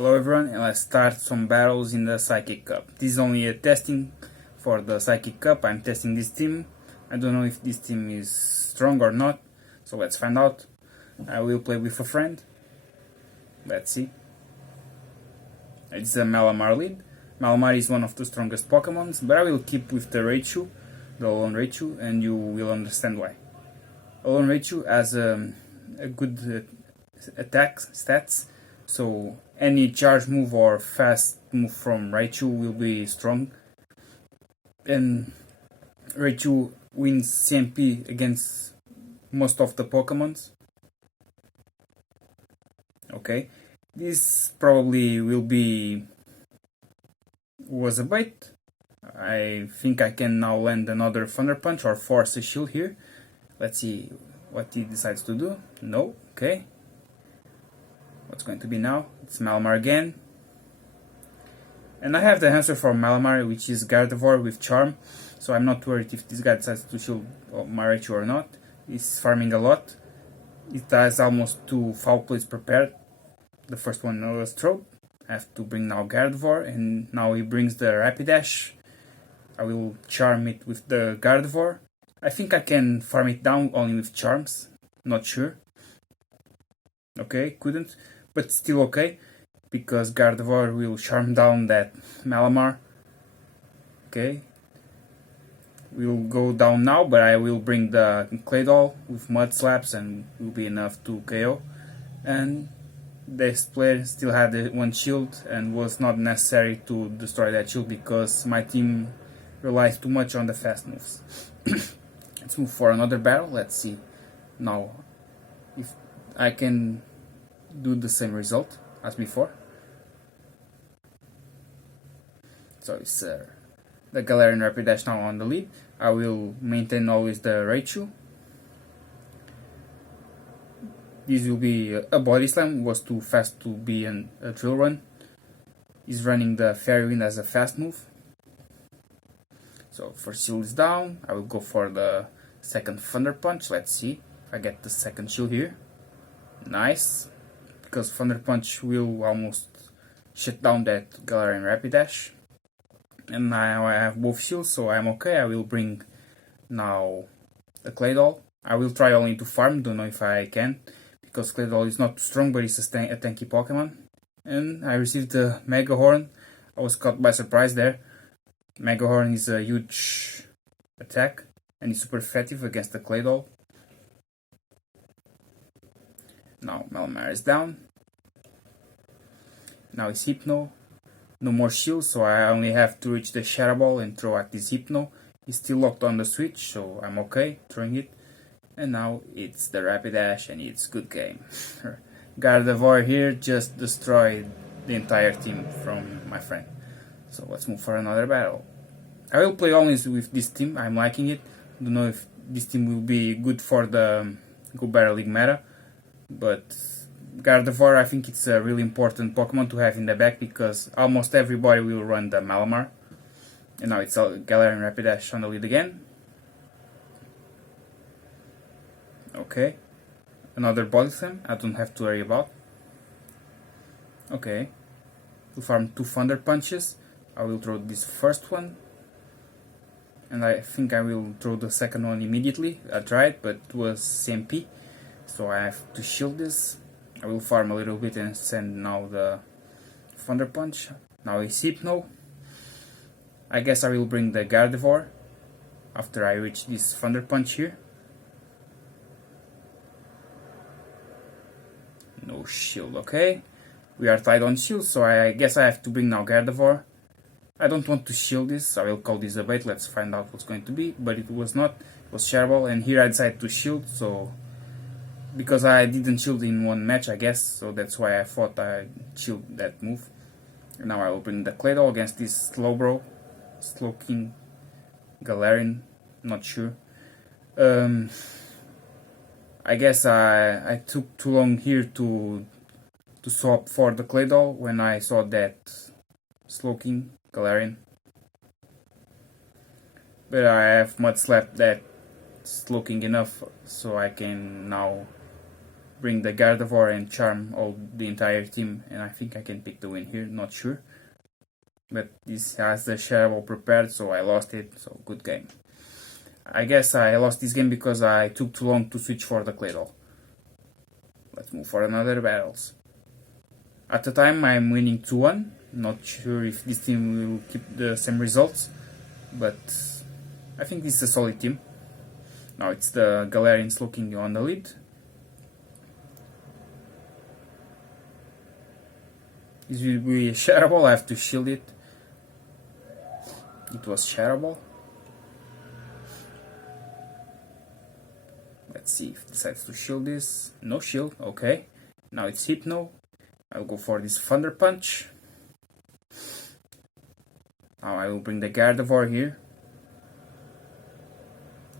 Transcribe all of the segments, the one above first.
Hello everyone, and let's start some battles in the Psychic Cup. This is only a testing for the Psychic Cup. I'm testing this team. I don't know if this team is strong or not, so let's find out. I will play with a friend. Let's see. It's a Malamar lead. Malamar is one of the strongest Pokemons, but I will keep with the Raichu, the Alolan Raichu, and you will understand why. Alolan Raichu has a good attack stats, so any charge move or fast move from Raichu will be strong. And Raichu wins CMP against most of the Pokemons. Okay, this probably was a bait. I think I can now land another Thunder Punch or force a shield here. Let's see what he decides to do. No, okay. What's going to be now? It's Malamar again. And I have the answer for Malamar, which is Gardevoir with Charm. So I'm not worried if this guy decides to shield my Raichu or not. He's farming a lot. It has almost 2 foul plays prepared. The first one was thrown. I have to bring now Gardevoir, and now he brings the Rapidash. I will charm it with the Gardevoir. I think I can farm it down only with charms. Not sure. Okay, couldn't. But still okay, because Gardevoir will charm down that Malamar. Okay. We'll go down now, but I will bring the Claydol with Mud Slaps and will be enough to KO. And this player still had one shield and was not necessary to destroy that shield because my team relies too much on the fast moves. Let's move for another battle. Let's see now if I can do the same result as before. So it's the Galarian Rapidash now on the lead. I will maintain always the Raichu. This will be a body slam. It was too fast to be a drill run. He's running the Fairy Wind as a fast move. So first shield is down. I will go for the second Thunder Punch. Let's see if I get the second shield here. Nice. Because Thunder Punch will almost shut down that Galarian Rapidash. And now I have both shields, so I'm okay. I will bring now the Claydol. I will try only to farm, don't know if I can, because Claydol is not too strong, but it's a tanky Pokemon. And I received the Mega Horn. I was caught by surprise there. Mega Horn is a huge attack, and it's super effective against the Claydol. Now Malamar is down. Now it's Hypno. No more shield, so I only have to reach the Shadow Ball and throw at this Hypno. He's still locked on the switch, so I'm okay throwing it. And now it's the Rapidash, and it's good game. Gardevoir here just destroyed the entire team from my friend. So let's move for another battle. I will play only with this team. I'm liking it. Don't know if this team will be good for the Go Battle League meta, but Gardevoir, I think it's a really important Pokemon to have in the back because almost everybody will run the Malamar. And now it's Galarian Rapidash on the lead again. Okay. Another Body Slam, I don't have to worry about. Okay. To farm 2 Thunder Punches, I will throw this first one. And I think I will throw the second one immediately. I tried, but it was CMP. So I have to shield this. I will farm a little bit and send now the Thunder Punch. Now it's Hypno. I guess I will bring the Gardevoir after I reach this Thunder Punch here. No shield, okay. We are tied on shield, so I guess I have to bring now Gardevoir. I don't want to shield this, I will call this a bait. Let's find out what's going to be, but it was not. It was Shadow Ball, and here I decided to shield, so because I didn't shield in one match, I guess, so that's why I thought I'd shield that move. And now I will bring the Claydol against this Slowbro, Slowking, Galarian, not sure. I guess I took too long here to swap for the Claydol when I saw that Slowking, Galarian. But I have Mud Slap that Slowking enough so I can now bring the Gardevoir and charm the entire team, and I think I can pick the win here, not sure. But this has the shareable prepared, so I lost it, so good game. I guess I lost this game because I took too long to switch for the Claydol. Let's move for another battles. At the time I'm winning 2-1, not sure if this team will keep the same results, but I think this is a solid team. Now it's the Galarians looking on the lead. This will be shareable, I have to shield it. It was shareable. Let's see if it decides to shield this. No shield, okay. Now it's Hypno. I'll go for this Thunder Punch. Now I will bring the Gardevoir here.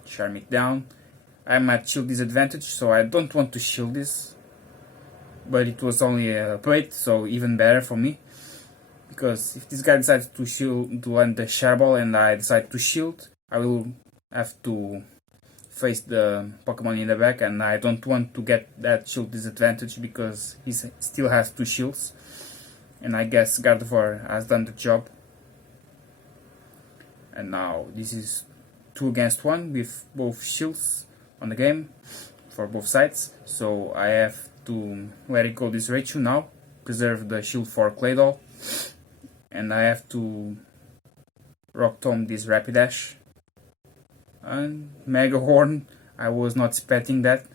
Charm it down. I'm at shield disadvantage, so I don't want to shield this. But it was only a bait, so even better for me. Because if this guy decides to shield, to land the Sharball and I decide to shield, I will have to face the Pokemon in the back, and I don't want to get that shield disadvantage because he still has 2 shields. And I guess Gardevoir has done the job. And now this is 2 against 1 with both shields on the game for both sides. So I have to let it go this Raichu now, preserve the shield for Claydol. And I have to Rock Tomb this Rapidash. And Mega Horn, I was not expecting that.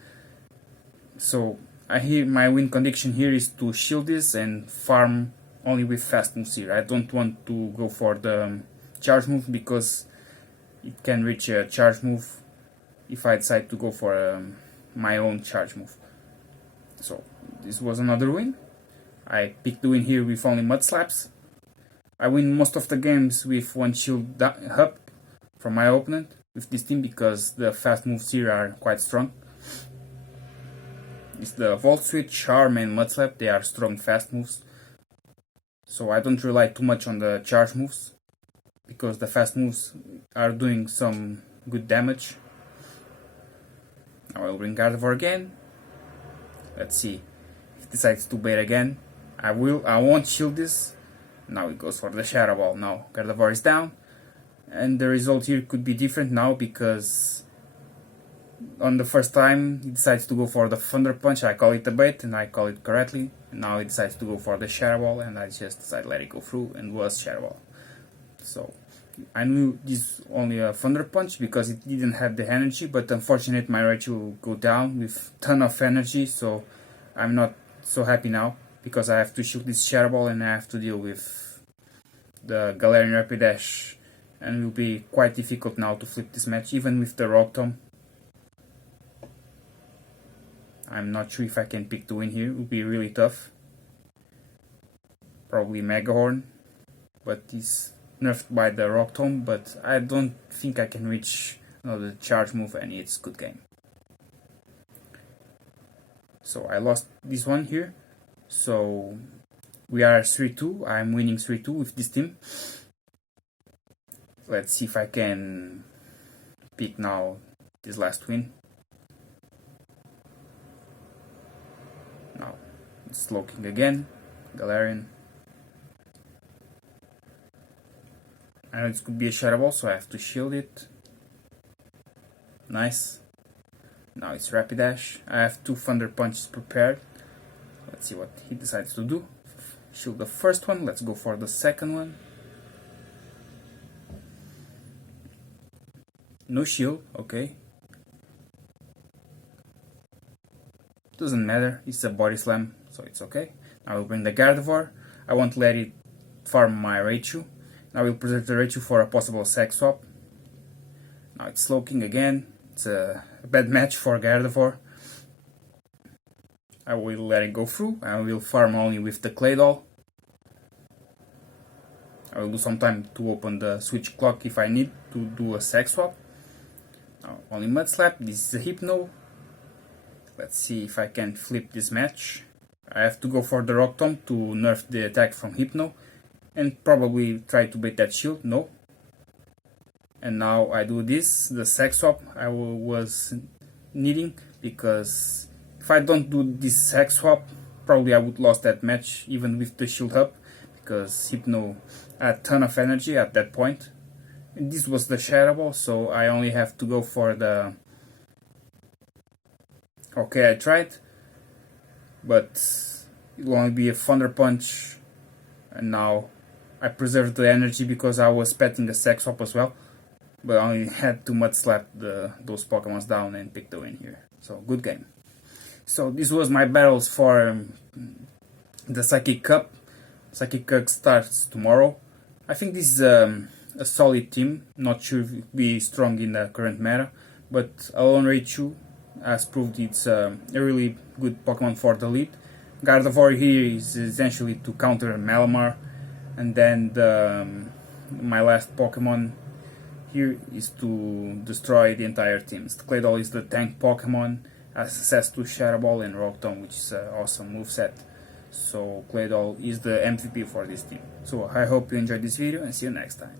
So my win condition here is to shield this and farm only with fast moves here. I don't want to go for the charge move because it can reach a charge move if I decide to go for my own charge move. So this was another win. I picked the win here with only Mud Slaps. I win most of the games with 1 shield up from my opponent with this team because the fast moves here are quite strong. It's the Volt Switch, Charm and Mud Slap, they are strong fast moves. So I don't rely too much on the charge moves because the fast moves are doing some good damage. Now I'll bring Gardevoir again. Let's see if it decides to bait again. I won't shield this. Now it goes for the Shadow Ball. Now Gardevoir is down. And the result here could be different now because on the first time he decides to go for the Thunder Punch. I call it a bait and I call it correctly. And now he decides to go for the Shadow Ball and I just decided to let it go through and was Shadow Ball. So I knew this only a Thunder Punch because it didn't have the energy, but unfortunately my Raichu will go down with ton of energy, so I'm not so happy now because I have to shoot this Shadow Ball and I have to deal with the Galarian Rapidash, and it will be quite difficult now to flip this match even with the Rock Tomb. I'm not sure if I can pick the win here, it will be really tough. Probably Mega Horn, but he's nerfed by the Rock Tomb, but I don't think I can reach another charge move and it's good game. So I lost this one here, so we are 3-2, I'm winning 3-2 with this team. Let's see if I can pick now this last win. Now it's Slowking again, Galarian. I know this could be a Shadow Ball, so I have to shield it. Nice. Now it's Rapidash. I have 2 Thunder Punches prepared. Let's see what he decides to do. Shield the first one, let's go for the second one. No shield, okay. Doesn't matter, it's a Body Slam, so it's okay. Now I will bring the Gardevoir. I won't let it farm my Raichu. Now we'll preserve the Raichu for a possible Sex Swap. Now it's Slowking again. It's a bad match for Gardevoir. I will let it go through. I will farm only with the Claydol. I will do some time to open the switch clock if I need to do a Sex Swap. Now only Mud Slap. This is a Hypno. Let's see if I can flip this match. I have to go for the Rock Tomb to nerf the attack from Hypno. And probably try to bait that shield, no. And now I do this, the Sex Swap I was needing, because If I don't do this hack swap, probably I would lost that match even with the shield up, because Hypno had a ton of energy at that point. And this was the Shadow Ball, so I only have to go for the... Okay, I tried, but it will only be a Thunder Punch, and now I preserved the energy because I was petting the Sack Swap as well, but I only had to Mud Slap those Pokemons down and pick the win here. So, good game. So, this was my battles for the Psychic Cup. Psychic Cup starts tomorrow. I think this is a solid team, not sure if it will be strong in the current meta, but Alolan Raichu has proved it's a really good Pokemon for the lead. Gardevoir here is essentially to counter Malamar, and then my last Pokemon here is to destroy the entire team. Claydol is the tank Pokemon, has access to Shadow Ball and Rotom, which is an awesome moveset. So Claydol is the MVP for this team. So I hope you enjoyed this video and see you next time.